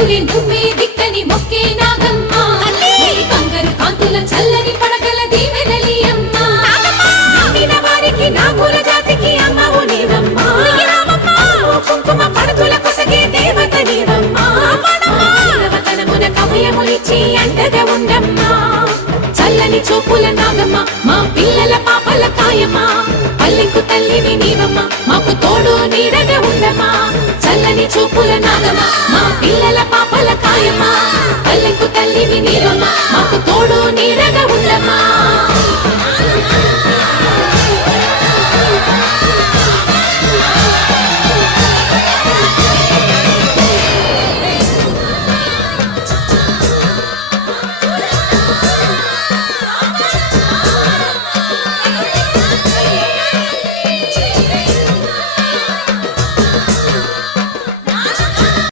దిక్కులే నువ్వే దిక్కని మొక్కే నాగమ్మ బంగారు కాంతుల చల్లని పడగల దీవెనలి అమ్మ నమ్మిన వారికి నాగుల జాతికి అమ్మవు నీవమ్మ కుంకుమ పడతుల కొసగే దేవత నీవమ్మ నవతనమున కవయమునిచ్చి అండగా ఉండమ్మా చల్లని చూపుల నాగమ్మ మా పిల్లల పాపల కాయమ్మ పల్లెకు తల్లివి నీవమ్మ మాకు తోడు నీడగా ఉండమ్మా చల్లని చూపుల నాగమ్మ మా పిల్లల పాపల కాయమ్మ పల్లెకు తల్లివి నీవమ్మ మాకు తోడు నీడగా